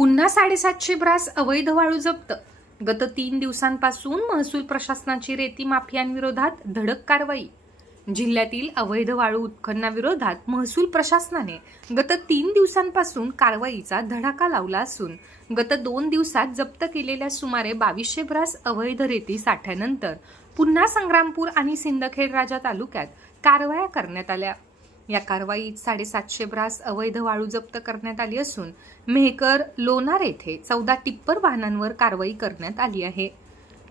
पुन्हा साडेसातशे ब्रास अवैध वाळू जप्त. गत तीन दिवसांपासून महसूल प्रशासनाची रेती माफियांविरोधात धडक कारवाई. जिल्ह्यातील अवैध वाळू उत्खननाविरोधात महसूल प्रशासनाने गत तीन दिवसांपासून कारवाईचा धडाका लावला असून गत दोन दिवसात जप्त केलेल्या सुमारे बावीसशे ब्रास अवैध रेती साठ्यानंतर पुन्हा संग्रामपूर आणि सिंदखेड राजा तालुक्यात कारवाया करण्यात आल्या. या कारवाईत साडेसातशे ब्रास अवैध वाळू जप्त करण्यात आली असून मेहकर लोणार येथे चौदा टिप्पर वाहनांवर कारवाई करण्यात आली आहे.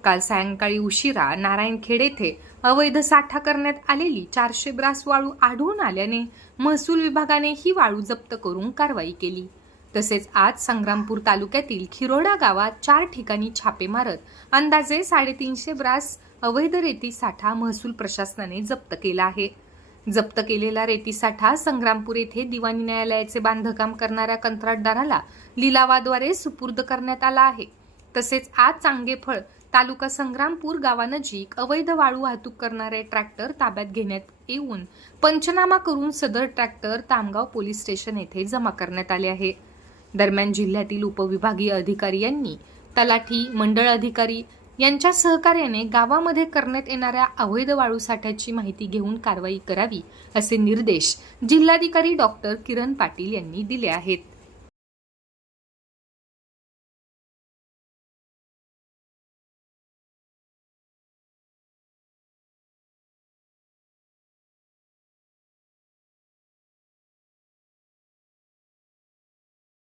काल सायंकाळी उशिरा नारायणखेड येथे अवैध साठा करण्यात आलेली चारशे ब्रास वाळू आढळून आल्याने महसूल विभागाने ही वाळू जप्त करून कारवाई केली. तसेच आज संग्रामपूर तालुक्यातील खिरोडा गावात चार ठिकाणी छापे मारत अंदाजे साडेतीनशे ब्रास अवैध रेती साठा महसूल प्रशासनाने जप्त केला आहे. जप्त केलेला रेतीसाठा संग्रामपूर येथे दिवाणी न्यायालयाचे बांधकाम करणाऱ्या कंत्राटदाराला लिलावाद्वारे सुपूर्द करण्यात आला आहे. तसेच आज चांगेफळ तालुका संग्रामपूर गावानजीक अवैध वाळू वाहतूक करणारे ट्रॅक्टर ताब्यात घेण्यात येऊन पंचनामा करून सदर ट्रॅक्टर तामगाव पोलीस स्टेशन येथे जमा करण्यात आले आहे. दरम्यान जिल्ह्यातील उपविभागीय अधिकारी यांनी तलाठी मंडळ अधिकारी यांच्या सहकार्याने गावामध्ये करण्यात येणाऱ्या अवैध वाळू साठ्याची माहिती घेऊन कारवाई करावी असे निर्देश जिल्हाधिकारी डॉक्टर किरण पाटील यांनी दिले आहेत.